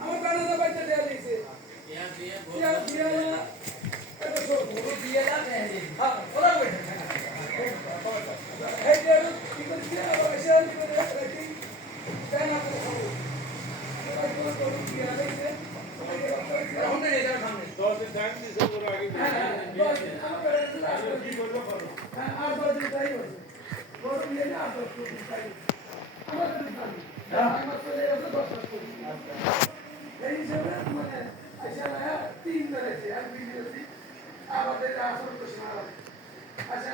আমার কানাডা বাইতে দেয়া দিয়েছে এই হিসেবে মানে তিন বেড়েছে আর বিজেপি আমাদের আসল প্রশ্ন আছে আচ্ছা